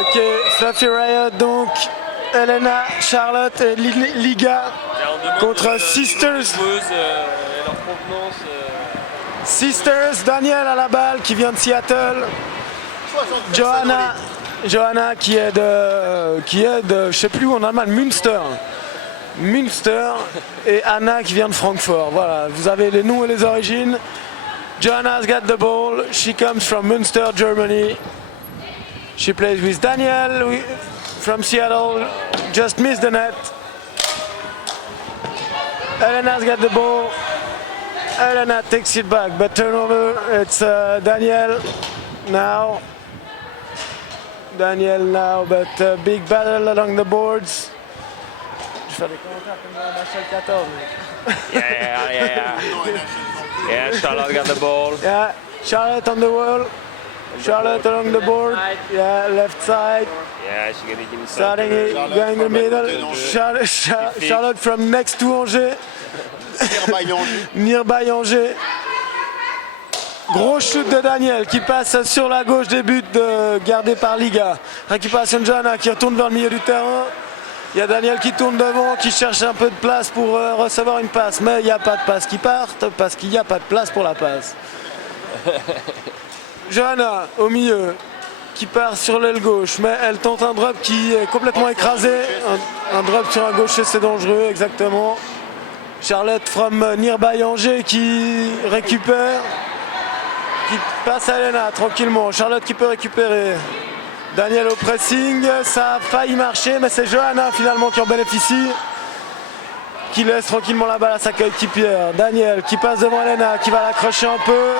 Ok, Fluffy Riot donc, Elena, Charlotte et Liga contre Sisters. Sisters, Daniel à la balle qui vient de Seattle. Johanna qui est de, je sais plus où en Allemagne, Münster et Anna qui vient de Francfort. Voilà, vous avez les noms et les origines. Johanna's got the ball. She comes from Münster, Germany. She plays with Daniel from Seattle. Just missed the net. Elena's got the ball. Elena takes it back, but turnover. It's Daniel now. But big battle along the boards. Je fais des commentaires comme dans la NHL 14. Yeah, Charlotte got the ball. Yeah, Charlotte on the wall. Charlotte along the board. Yeah, left side. Yeah, she's gonna give me Starting it, going in the middle. Charlotte from next to Angers. Nearby Angers. Gros shoot de Daniel qui passe sur la gauche des buts gardé par Liga. Récupération de Johanna qui retourne vers le milieu du terrain. Il y a Daniel qui tourne devant, qui cherche un peu de place pour recevoir une passe. Mais il n'y a pas de passe qui parte parce qu'il n'y a pas de place pour la passe. Johanna au milieu qui part sur l'aile gauche. Mais elle tente un drop qui est complètement écrasé. Un drop sur un gaucher, c'est dangereux, exactement. Charlotte from Nearby Angers qui récupère. Qui passe à Elena tranquillement. Charlotte qui peut récupérer. Daniel au pressing. Ça a failli marcher, mais c'est Johanna finalement qui en bénéficie. Qui laisse tranquillement la balle à sa coéquipière. Daniel qui passe devant Elena, qui va l'accrocher un peu.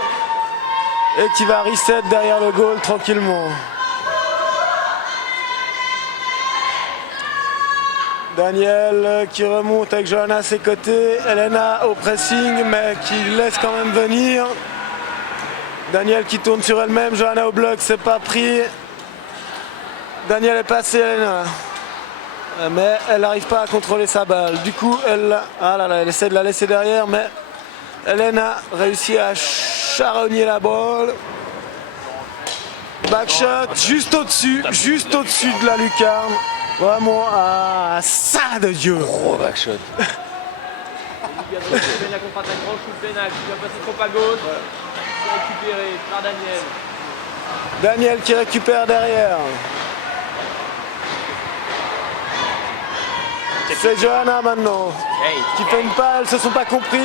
Et qui va reset derrière le goal tranquillement. Daniel qui remonte avec Johanna à ses côtés. Elena au pressing, mais qui laisse quand même venir. Daniel qui tourne sur elle-même, Johanna au bloc, c'est pas pris. Daniel est passé Elena. Mais elle n'arrive pas à contrôler sa balle. Du coup, elle essaie de la laisser derrière, mais Elena réussit à charogner la balle. Backshot, juste au-dessus de la lucarne. Vraiment à ça de Dieu. Gros backshot. La contre-attaque, grand shoot pénal qui va passer trop à gauche. Récupéré par Daniel. Daniel qui récupère derrière. C'est Johanna maintenant. Qui fait une palle, ils se sont pas compris.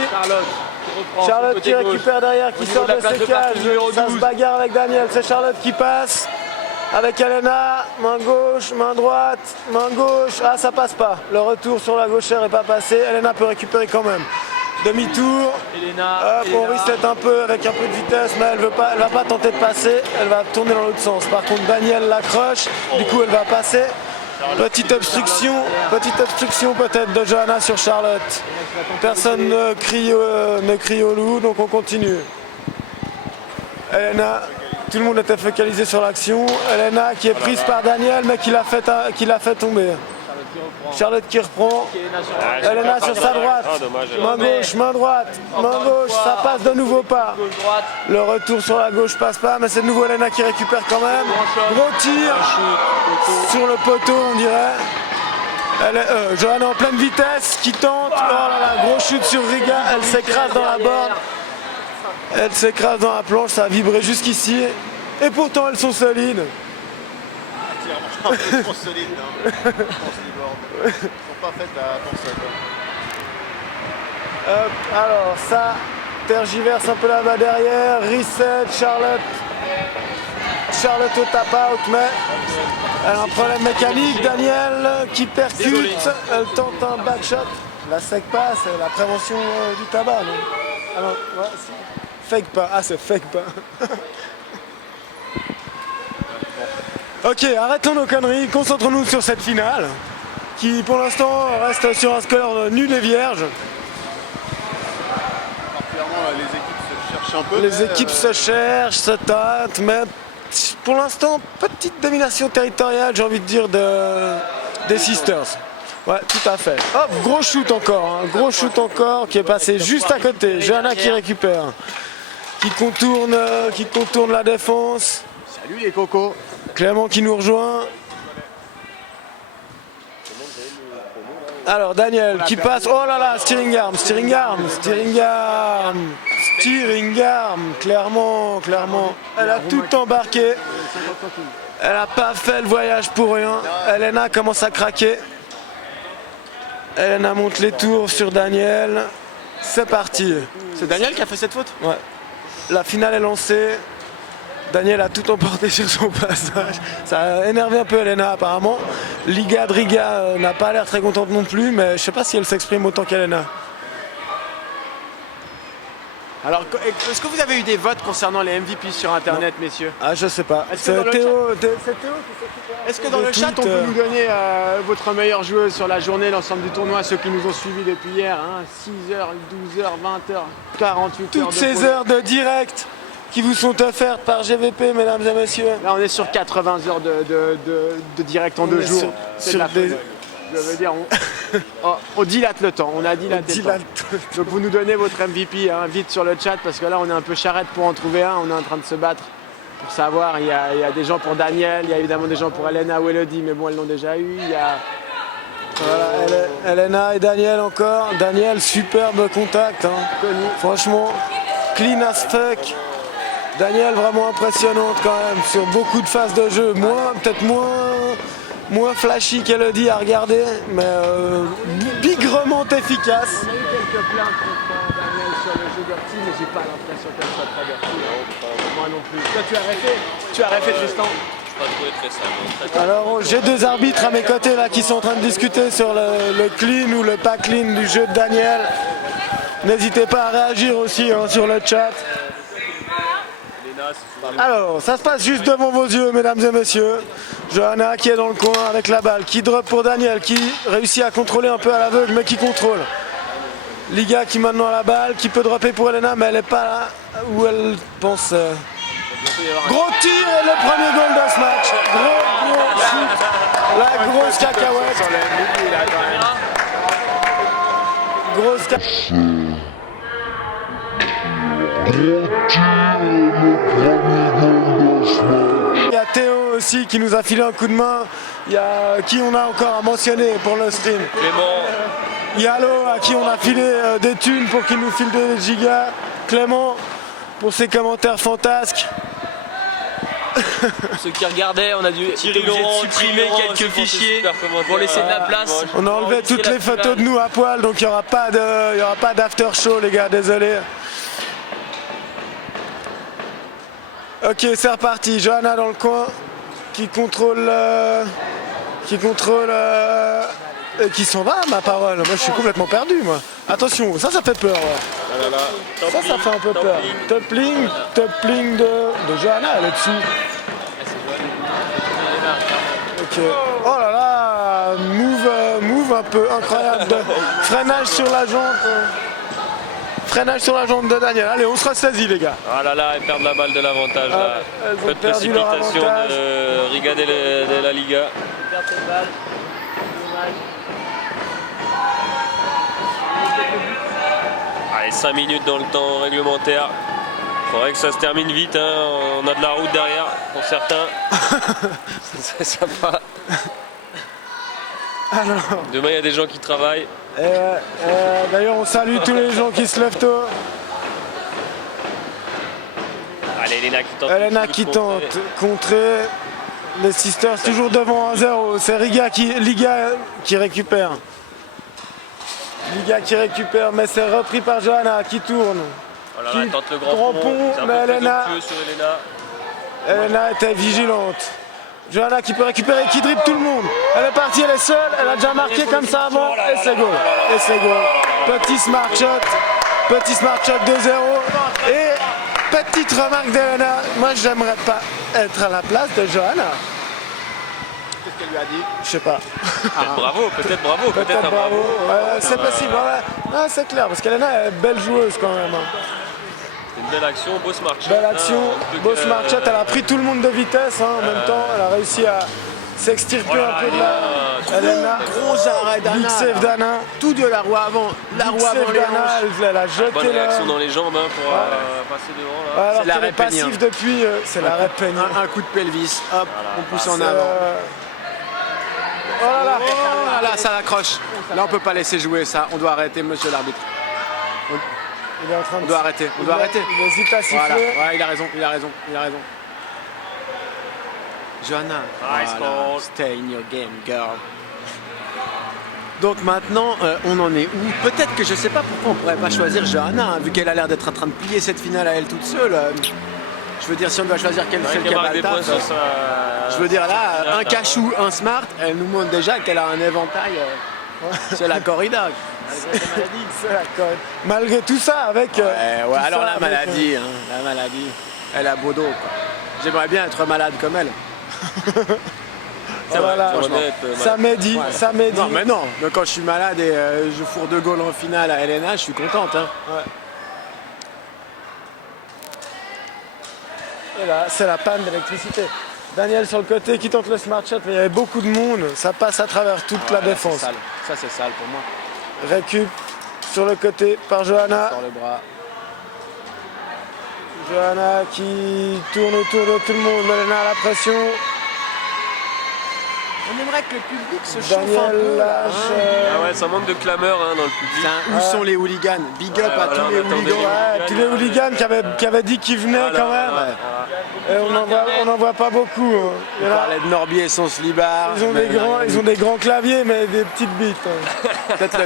Charlotte qui récupère derrière, qui sort de ses cages. Ça se bagarre avec Daniel. C'est Charlotte qui passe. Avec Elena, main gauche, main droite, main gauche. Ah, ça passe pas. Le retour sur la gauchère est pas passé. Elena peut récupérer quand même. Demi-tour. Hop, on reset un peu avec un peu de vitesse, mais elle va pas tenter de passer. Elle va tourner dans l'autre sens. Par contre, Daniel l'accroche. Du coup, elle va passer. Petite obstruction peut-être de Johanna sur Charlotte. Personne ne crie au loup, donc on continue. Elena. Tout le monde était focalisé sur l'action. Elena qui est prise par Daniel, mais qui l'a fait tomber. Charlotte qui reprend. Elena sur sa droite. Main gauche, main droite, main gauche. Ça passe de nouveau pas. Le retour sur la gauche passe pas, mais c'est de nouveau Elena qui récupère quand même. Gros tir sur le poteau, on dirait. Johanna en pleine vitesse qui tente. Oh là là, gros shoot sur Riga. Elle s'écrase dans la borne. Elle s'écrase dans la planche, ça a vibré jusqu'ici. Et pourtant, elles sont solides. Trop solides, hein. Elles sont pas faites à ton sol. Alors, ça tergiverse un peu là-bas derrière. Reset, Charlotte au tap-out, mais elle a un problème mécanique. Daniel qui percute. Elle tente un backshot. La sec pas, c'est la prévention du tabac, non? Alors, ouais, fake pas. Ah, c'est fake pas. Ok, arrêtons nos conneries, concentrons-nous sur cette finale qui pour l'instant reste sur un score nul et vierge. Particulièrement, les équipes se cherchent un peu. Les équipes se cherchent, se tâtent, mais pour l'instant, petite domination territoriale, j'ai envie de dire, des Sisters. Ouais, tout à fait. Hop, gros shoot encore qui est passé juste à côté. Johanna qui récupère. qui contourne la défense. Salut les cocos. Clément qui nous rejoint. Alors Daniel qui passe. Oh là là, steering arm. Clairement. Elle a tout embarqué. Elle n'a pas fait le voyage pour rien. Elena commence à craquer. Elena monte les tours sur Daniel. C'est parti. C'est Daniel qui a fait cette faute? Ouais. La finale est lancée. Daniel a tout emporté sur son passage. Ça a énervé un peu Elena apparemment. Liga de Riga n'a pas l'air très contente non plus, mais je sais pas si elle s'exprime autant qu'Elena. Alors, est-ce que vous avez eu des votes concernant les MVP sur Internet, messieurs? Ah, je sais pas. Est-ce que dans C'est le Théo qui s'occupe. Est-ce que dans le chat, on peut nous donner votre meilleure joueuse sur la journée, l'ensemble du tournoi, ceux qui nous ont suivis depuis hier, 6h, 12h, 20h, 48 heures. Toutes ces heures de direct qui vous sont offertes par GVP, mesdames et messieurs. Là, on est sur 80 heures de direct en 2 est jours. C'est de la folie. Je veux dire, on dilate le temps, on a dilaté le temps. Donc vous nous donnez votre MVP vite sur le chat parce que là on est un peu charrette pour en trouver un, on est en train de se battre pour savoir. Il y a des gens pour Daniel, il y a évidemment des gens pour Elena ou Elodie, mais bon elles l'ont déjà eu. Il y a... Voilà, Elena et Daniel encore. Daniel, superbe contact. Franchement, clean as fuck. Daniel, vraiment impressionnante quand même sur beaucoup de phases de jeu. Peut-être moins flashy qu'Elodie à regarder, mais bigrement efficace. On a eu quelques plaintes contre Daniel sur le jeu dirty, mais j'ai pas l'impression qu'elle soit très dirty. Moi non plus. Toi tu as refait Tristan? Pas trouvé très simple. Alors j'ai 2 arbitres à mes côtés là qui sont en train de discuter sur le clean ou le pas clean du jeu de Daniel. N'hésitez pas à réagir aussi sur le chat. Alors, ça se passe juste devant vos yeux, mesdames et messieurs. Johanna qui est dans le coin avec la balle, qui drop pour Daniel, qui réussit à contrôler un peu à l'aveugle, mais qui contrôle. Liga qui maintenant a la balle, qui peut dropper pour Elena, mais elle n'est pas là où elle pense. Gros tir et le premier goal de ce match. Gros shoot. La grosse cacahuète. Grosse cacahuète. Il y a Théo aussi qui nous a filé un coup de main. Il y a qui on a encore à mentionner pour le stream. Clément. Yalo à qui on a filé des thunes pour qu'il nous file des gigas. Clément pour ses commentaires fantasques. Pour ceux qui regardaient, on a dû Thierry être obligé de Laurent, supprimer Thierry Laurent, quelques c'est fichiers pour ses super commentaires. pour laisser de la place. On a enlevé toutes les photos de nous à poil, donc il n'y aura pas d'after show les gars, désolé. Ok, c'est reparti. Johanna dans le coin qui contrôle et qui s'en va, ma parole. Moi, je suis complètement perdu, moi. Attention, ça fait peur. Ouais. Ça fait un peu peur. Top link de Johanna, elle est dessus. Ok. Oh là là, move un peu incroyable. Freinage sur la jante. Freinage sur la jambe de Daniel. Allez, on se ressaisit, les gars. Ah là là, elles perdent la balle de l'avantage là. Elles ont Peu de perdu leur précipitation avantage. de Riga de la Liga. Perdre cette balle. Dommage. Allez, 5 minutes dans le temps réglementaire. Faudrait que ça se termine vite, on a de la route derrière pour certains. C'est sympa. Alors, Demain il y a des gens qui travaillent. d'ailleurs, on salue tous les gens qui se lèvent tôt. Allez, Elena qui tente. Elena qui tente, contrer. Les Sisters toujours devant 1-0. C'est Liga qui récupère. Liga qui récupère, mais c'est repris par Johanna qui tourne. Oh là là, qui elle tente le grand grand pont. pont, C'est un mais peu plus Elena- onctueux sur Elena. Elena était vigilante. Johanna qui peut récupérer, qui dribble tout le monde. Elle est partie, elle est seule, elle a déjà marqué comme ça avant. Et c'est goal. Et c'est goal. Petit smart shot 2-0. Et petite remarque d'Elena. Moi, j'aimerais pas être à la place de Johanna. Qu'est-ce qu'elle lui a dit? Je sais pas. Peut-être bravo, peut-être un bravo. bravo. C'est possible. Ouais. Non, c'est clair, parce qu'Elena est belle joueuse quand même. C'est une belle action, beau smart shot. Belle action, beau smart shot. Elle a pris tout le monde de vitesse. En même temps, elle a réussi à s'extirper un peu de là. Elena. Gros arrêt d'Anna. Big save d'Anna. Tout de la roue avant. La Big roue avant save les d'Anna, hanches. elle a Bonne jeté là. réaction dans les jambes hein, pour passer devant. Là. Alors C'est l'arrêt qu'elle est passive peignant. depuis, c'est l'arrêt peignant. Un coup de pelvis. Hop, on pousse en C'est, avant. Oh là là. Oh là, ça l'accroche. Là, on peut pas laisser jouer ça. On doit arrêter, monsieur l'arbitre. Il est en train de... On doit arrêter. On doit arrêter. Il hésite à siffler. Voilà. Ouais, il a raison. Il a raison. Il a raison. Johanna. Nice Voilà. ball. Stay in your game, girl. Donc maintenant, on en est où? Peut-être que je sais pas pourquoi on pourrait pas choisir Johanna, hein, vu qu'elle a l'air d'être en train de plier cette finale à elle toute seule. Je veux dire, si on doit choisir Ouais, celle qui qui a marque pas des le points taf, sur ça. je veux dire là, un cachou, un smart, elle nous montre déjà qu'elle a un éventail. C'est la corrida. C'est la conne. Malgré tout ça, avec... Ouais, tout alors ça, la avec, maladie, hein, la maladie, elle a beau dos. Quoi. J'aimerais bien être malade comme elle. voilà. honnête, Ça m'aidit, Ouais. ça m'aidit. Non, mais non, mais quand je suis malade et je fourre 2 goals en finale à Elena, je suis contente. Hein. Et là, c'est la panne d'électricité. Daniel sur le côté qui tente le smart shot, mais il y avait beaucoup de monde. Ça passe à travers toute la Ouais, défense. c'est sale. Ça, c'est sale pour moi. Récup sur le côté par Johanna. Sur le bras. Johanna qui tourne autour de tout le monde. Elena à la pression. On aimerait que le public se chauffe un Daniel peu. Là, lâche. hein. Ah ouais, ça manque de clameur hein, dans le public. Où sont les hooligans? Big up à voilà, tous on les attendait hooligans. Ouais, tous les hooligans qui avaient dit qu'ils venaient Voilà, quand même. voilà. Et on n'en voit pas beaucoup. hein. Il y en On a- parlait de Norby et son slibard. Ils ont, mais ils ont des grands claviers, mais des petites bites. hein. peut-être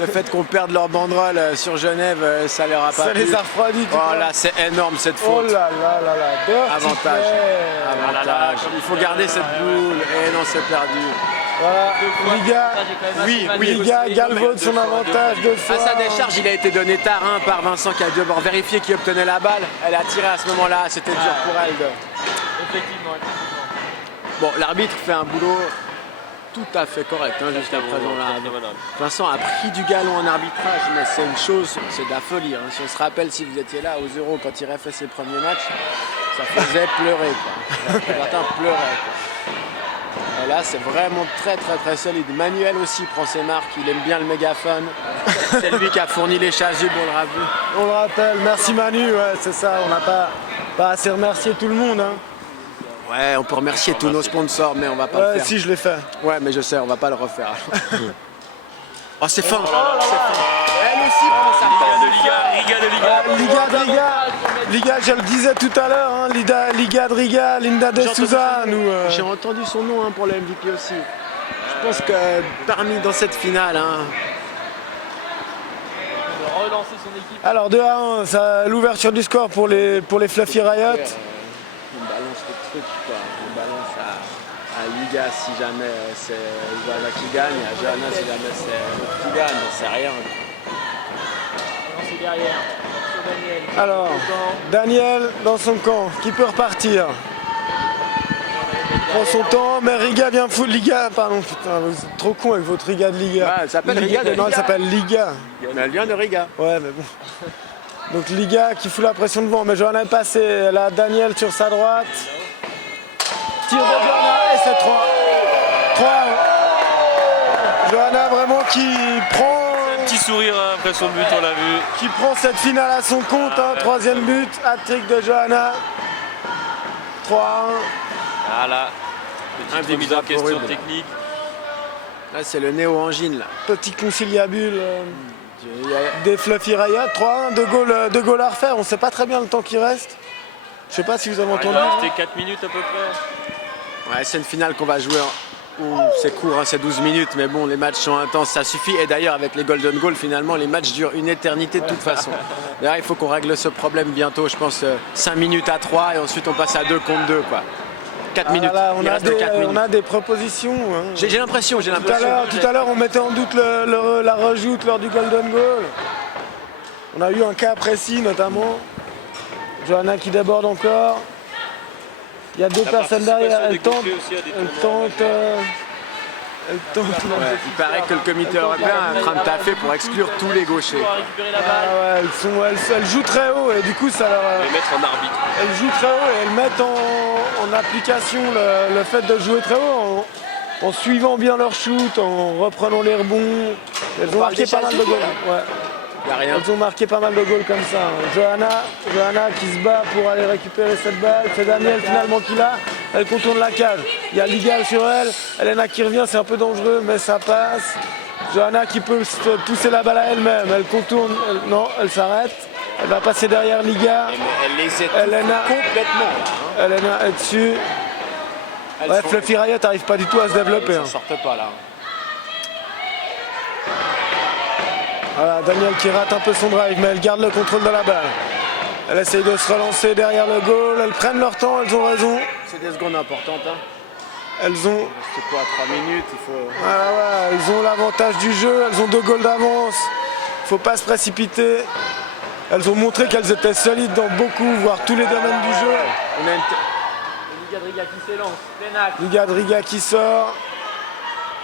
le fait qu'on perde leur banderole sur Genève, ça leur a pas Ça plu. les a refroidis. tu Oh vois. là, c'est énorme cette Oh faute. là là là là. Dirty Avantage. play. Avantage. Il faut garder cette boule. Et non, c'est perdu. Voilà. Liga, Oui, Liga galvaude son avantage de fois. À sa décharge, il a été donné tard hein, par Vincent qui a dû avoir vérifié qui obtenait la balle. Elle a tiré à ce moment-là. C'était dur pour elle. Effectivement. Bon, l'arbitre fait un boulot tout à fait correct hein, jusqu'à présent. Là. Vincent a pris du galon en arbitrage, mais c'est une chose, c'est de la folie. Hein. Si on se rappelle, si vous étiez là aux Euros quand il a fait ses premiers matchs, ça faisait pleurer. Quoi. Certains pleuraient. Quoi. Et là, c'est vraiment très très très solide. Manuel aussi prend ses marques, il aime bien le mégaphone. C'est lui qui a fourni les chasubles, on le rappelle. On le rappelle. Merci Manu. Ouais, c'est ça. On n'a pas assez remercié tout le monde. Hein. Ouais, on peut remercier tous nos sponsors, mais on va pas le Ouais, faire. si je l'ai fait. Ouais, mais je sais, on va pas le refaire. Oh, c'est fin. C'est fin. Elle aussi prend sa Riga de Liga. Liga, je le disais tout à l'heure. Hein, Liga de Riga, Linda de Souza. J'ai entendu son nom hein, pour le MVP aussi. Je pense que dans cette finale, hein, De relancer son équipe. Alors 2-1, ça, l'ouverture du score pour les Fluffy Riot. on balance le truc, quoi. On balance à Liga si jamais c'est Johanna qui gagne, à Johanna si jamais c'est l'autre qui gagne, on sait rien. Lancer derrière. Sur Daniel. Alors, Daniel dans son camp, qui peut repartir. Prend son temps, mais Riga vient foutre Liga. Pardon, putain, vous êtes trop con avec votre Riga de Liga. Ouais, elle s'appelle Riga de Non, elle Liga. s'appelle Liga. Mais elle vient de Riga. Ouais, mais bon. Donc Liga qui fout la pression devant, mais Johanna est passée. Elle a Daniel sur sa droite. Tir de Johanna et c'est 3. 3. Johanna vraiment qui prend. Petit sourire hein, après son but, on l'a vu. Qui prend cette finale à son compte, hein, troisième but, hat-trick de Johanna. 3-1. Voilà. Un Petite big remise en zap question horrible. technique. Là, c'est le néo-angine, là. Petit conciliabule Il y a- des Fluffy Riot. 3-1, deux goals à refaire. On ne sait pas très bien le temps qui reste. Je sais pas si vous avez Il entendu. va rester 4 minutes à peu près. Ouais, c'est une finale qu'on va jouer c'est court, hein, c'est 12 minutes, mais bon, les matchs sont intenses, ça suffit. Et d'ailleurs, avec les Golden Goals, finalement, les matchs durent une éternité de toute façon. D'ailleurs, il faut qu'on règle ce problème bientôt, je pense 5 minutes à 3 et ensuite on passe à 2 contre 2, quoi. 4 Ah minutes, là, il reste 4 minutes. on a des propositions. Hein. J'ai l'impression, Tout à l'heure, on mettait en doute la rejoute lors du Golden Goal. On a eu un cas précis, notamment. Johanna qui déborde encore. Il y a deux personnes derrière. Elle tente. Elle tente. Ouais, il paraît que le comité européen est en train de taffer pour exclure tous les gauchers. Pour récupérer la Ah balle. ouais, elles jouent très haut et du coup ça leur. Les mettre en arbitre. Elles jouent très haut et elles mettent en application le fait de jouer très haut en suivant bien leur shoot, en reprenant les rebonds. Elles ont marqué pas mal de goals. Ouais. Il n'y a rien. Elles ont marqué pas mal de goals comme ça. Johanna qui se bat pour aller récupérer cette balle. C'est Daniel finalement qui l'a. Elle contourne la cage. Il y a Liga sur elle. Elena qui revient, c'est un peu dangereux, mais ça passe. Johanna qui peut pousser la balle à elle-même. Elle contourne. Non, elle s'arrête. Elle va passer derrière Liga. Elle les étouffe Elena. complètement. Elena est dessus. Ouais, Fluffy Riot n'arrive pas du tout à se développer. Elles Hein. ne sortent pas là. Voilà, Daniel qui rate un peu son drive, mais elle garde le contrôle de la balle. Elle essaye de se relancer derrière le goal. Elles prennent leur temps, elles ont raison. C'est des secondes importantes. Hein. Elles ont, C'est quoi, 3 minutes, il faut... voilà, elles ont l'avantage du jeu, elles ont 2 goals d'avance. Il ne faut pas se précipiter. Elles ont montré qu'elles étaient solides dans beaucoup, voire tous les domaines du jeu. On a une Liga Driga qui s'élance. Pénac. Liga Driga qui sort,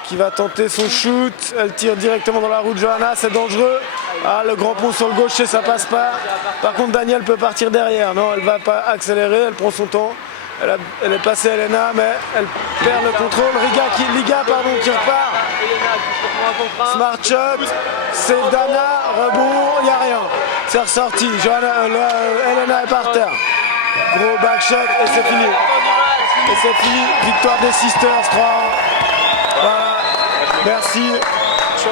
qui va tenter son shoot. Elle tire directement dans la roue de Johanna, c'est dangereux. Ah, le grand pont sur le gaucher, ça passe pas. Par contre, Daniel peut partir derrière. Non, elle va pas accélérer, elle prend son temps. Elle est passée à Elena, mais elle perd le contrôle. Liga qui repart. Elena qui se reprend un contre un. Smart shot, c'est Dana, rebond, il n'y a rien. C'est ressorti. Elena est par terre. Gros back shot et c'est fini. Et c'est fini. Victoire des Sisters 3. Voilà. Merci. Merci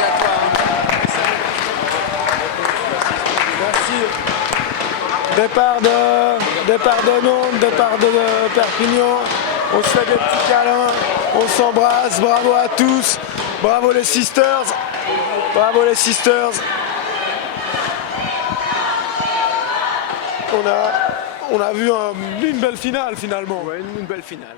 à toi. Merci. Départ de Nantes, départ de Perpignan. On se fait des petits câlins, on s'embrasse. Bravo à tous. Bravo les Sisters. Bravo les Sisters. On a vu une belle finale finalement. Ouais, une belle finale.